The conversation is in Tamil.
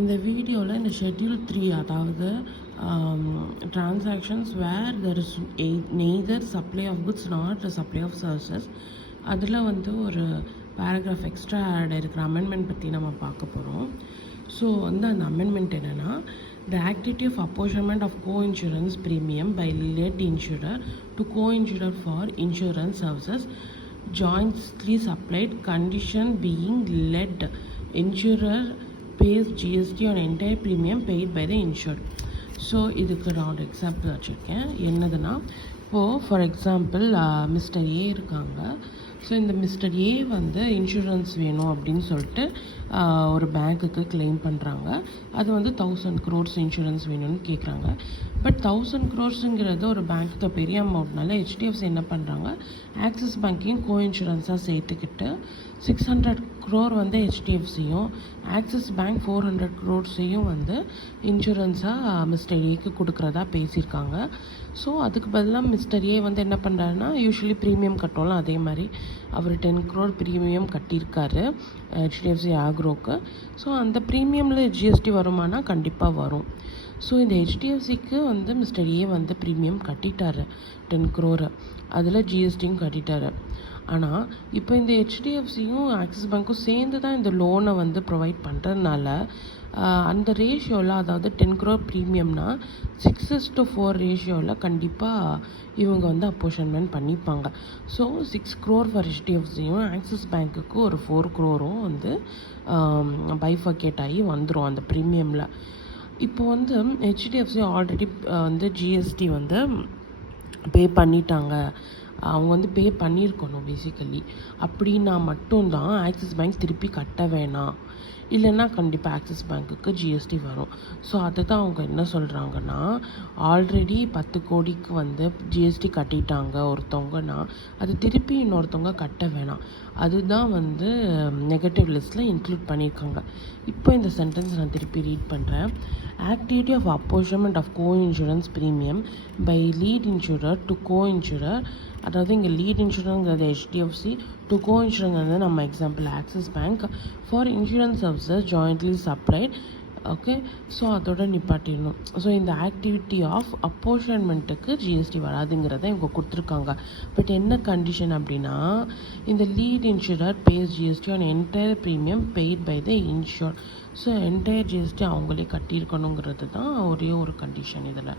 இந்த வீடியோவில் இந்த ஷெட்யூல் 3 அதாவது transactions where there is neither supply of goods not supply of services அதில் ஒரு பேராகிராஃப் எக்ஸ்ட்ரா ஆட் இருக்கிற அமெண்ட்மெண்ட் பற்றி நம்ம பார்க்க போகிறோம். ஸோ அந்த அமெண்ட்மெண்ட் என்னென்னா, the activity of apportionment of co-insurance premium by lead insurer to co-insurer for insurance services jointly supplied, condition being lead insurer pays GST on entire premium paid by the insured. So இதுக்கு நான் ஒரு எக்ஸாம்பிள் வச்சுருக்கேன். என்னதுன்னா, இப்போது ஃபார் எக்ஸாம்பிள் மிஸ்டர் ஏ இருக்காங்க. ஸோ இந்த மிஸ்டர் ஏ இன்சூரன்ஸ் வேணும் அப்படின்னு சொல்லிட்டு ஒரு பேங்க்குக்கு கிளைம் பண்ணுறாங்க. அது 1000 crores இன்சூரன்ஸ் வேணும்னு கேட்குறாங்க. பட் 1000 crores ஒரு பேங்க்குக்கு பெரிய அமௌண்ட்னால ஹெச்டிஎஃப்சி என்ன பண்ணுறாங்க, ஆக்சிஸ் பேங்க்கையும் கோ இன்சூரன்ஸாக சேர்த்துக்கிட்டு 600 crore ஹெச்டிஎஃப்சியும் ஆக்சிஸ் பேங்க் 400 crores-ஐயும் இன்சூரன்ஸாக மிஸ்டர் ஏக்கு கொடுக்குறதா பேசியிருக்காங்க. ஸோ அதுக்கு பதிலாக மிஸ்டர் ஏ என்ன பண்ணுறாருன்னா, யூஸ்வலி ப்ரீமியம் கட்டோம்ல அதே மாதிரி அவர் 10 crore ப்ரீமியம் கட்டியிருக்காரு ஹெச்டிஎஃப்சி ஆக்ரோக்கு. ஸோ அந்த ப்ரீமியமில் ஜிஎஸ்டி வருமானா கண்டிப்பாக வரும். ஸோ இந்த ஹெச்டிஎஃப்சிக்கு மிஸ்டர் ஏ ப்ரீமியம் கட்டிட்டார் 10 crore, அதில் ஜிஎஸ்டியும் கட்டிட்டார். ஆனால் இப்போ இந்த ஹெச்டிஎஃப்சியும் ஆக்சிஸ் பேங்க்கும் சேர்ந்து தான் இந்த லோனை ப்ரொவைட் பண்ணுறதுனால அந்த ரேஷியோவில், அதாவது 10 crore ப்ரீமியம்னா 6:4 ரேஷியோவில் கண்டிப்பாக இவங்க அப்போர்ஷன்மெண்ட் பண்ணிப்பாங்க. ஸோ 6 crore ஃபார் ஹெச்டிஎஃப்சியும் ஆக்சிஸ் பேங்க்குக்கு ஒரு 4 crore பைஃபர்கேட் ஆகி வந்துடும் அந்த ப்ரீமியமில். இப்போ ஹெச்டிஎஃப்சி ஆல்ரெடி ஜிஎஸ்டி பே பண்ணிட்டாங்க. அவங்க பே பண்ணியிருக்கணும் பேசிக்கலி. அப்படின்னா மட்டும்தான் ஆக்சிஸ் பேங்க் திருப்பி கட்ட வேணாம், இல்லைன்னா கண்டிப்பாக ஆக்சிஸ் பேங்க்குக்கு ஜிஎஸ்டி வரும். ஸோ அதை தான் அவங்க என்ன சொல்கிறாங்கன்னா, ஆல்ரெடி 10 கோடிக்கு ஜிஎஸ்டி கட்டிட்டாங்க ஒருத்தவங்கன்னா அது திருப்பி இன்னொருத்தவங்க கட்ட வேணாம். அதுதான் நெகட்டிவ் லிஸ்ட்டில் இன்க்ளூட் பண்ணியிருக்காங்க. இப்போ இந்த சென்டென்ஸ் நான் திருப்பி ரீட் பண்ணுறேன். Activity of apportionment of co insurance premium by lead insurer to co insurer, அதாவது இங்கே லீட் இன்சூரன்ஸ்ங்கிறது ஹெச்டிஎஃப்சி, டு கோ இன்சூரன்ஸ் நம்ம example Axis Bank, for insurance services jointly supplied. Okay, so அதோட நிப்பாட்டிடணும். ஸோ இந்த ஆக்டிவிட்டி ஆஃப் அப்போர்ஷன்மெண்ட்டுக்கு ஜிஎஸ்டி வராதுங்கிறத இவங்க கொடுத்துருக்காங்க. பட் என்ன கண்டிஷன் அப்படின்னா, இந்த lead insurer pays GST on entire premium paid by the insured. So entire GST அவங்களே கட்டியிருக்கணுங்கிறது தான் ஒரே ஒரு கண்டிஷன் இதில்.